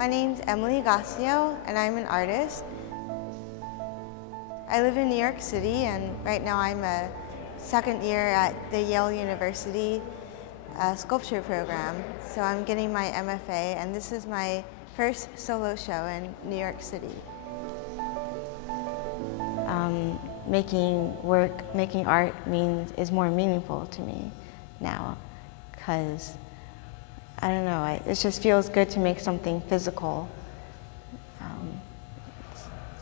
My name's Emily Gassio, and I'm an artist. I live in New York City, and right now I'm a second year at the Yale University sculpture program. So I'm getting my MFA, and this is my first solo show in New York City. Making art is more meaningful to me now, because I don't know, it just feels good to make something physical,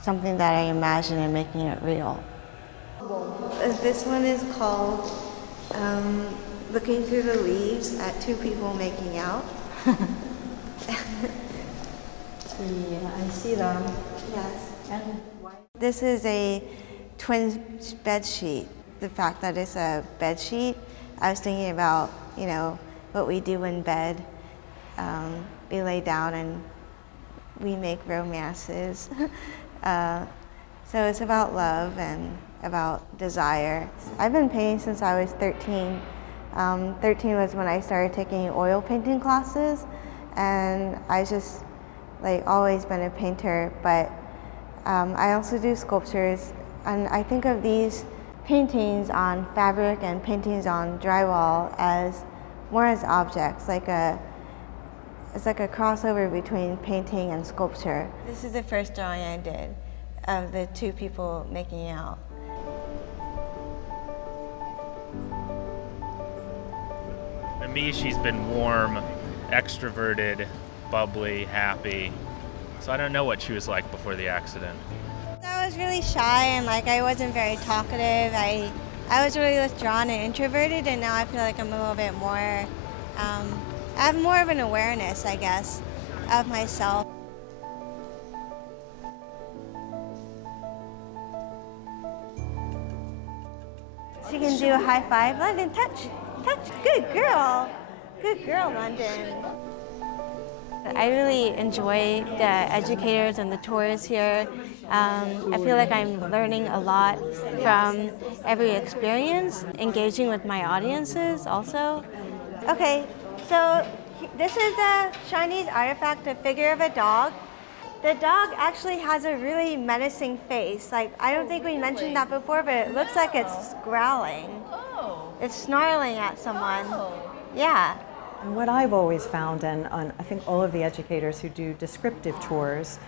something that I imagine and making it real. This one is called Looking Through the Leaves at Two People Making Out. I see them. Yes. And this is a twin bed sheet. The fact that it's a bed sheet, I was thinking about, what we do in bed. We lay down and we make romances. So it's about love and about desire. I've been painting since I was 13. 13 was when I started taking oil painting classes, and I just always been a painter, but I also do sculptures, and I think of these paintings on fabric and paintings on drywall as more as objects, it's like a crossover between painting and sculpture. This is the first drawing I did of the two people making out. To me, she's been warm, extroverted, bubbly, happy. So I don't know what she was like before the accident. I was really shy and I wasn't very talkative. I was really withdrawn and introverted, and now I feel like I'm a little bit more, I have more of an awareness, I guess, of myself. She can do a high five. London, touch, touch. Good girl. Good girl, London. I really enjoy the educators and the tours here. I feel like I'm learning a lot from every experience, engaging with my audiences also. Okay, so this is a Chinese artifact, a figure of a dog. The dog actually has a really menacing face. I don't think we mentioned that before, but it looks like it's growling. oh, It's snarling at someone. Yeah. And what I've always found, and I think all of the educators who do descriptive tours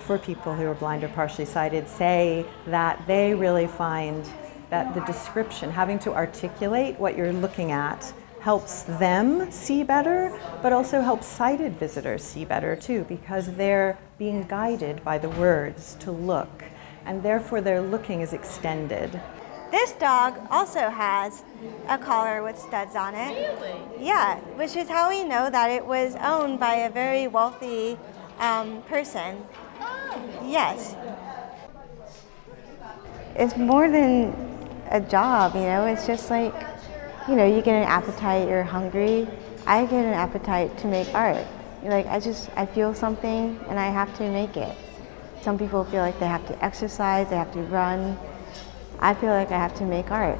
for people who are blind or partially sighted, say that they really find that the description, having to articulate what you're looking at, helps them see better, but also helps sighted visitors see better too, because they're being guided by the words to look, and therefore their looking is extended. This dog also has a collar with studs on it. really? Yeah, which is how we know that it was owned by a very wealthy person. Oh. Yes. It's more than a job, it's just you get an appetite, you're hungry. I get an appetite to make art. I feel something and I have to make it. Some people feel like they have to exercise, they have to run. I feel like I have to make art.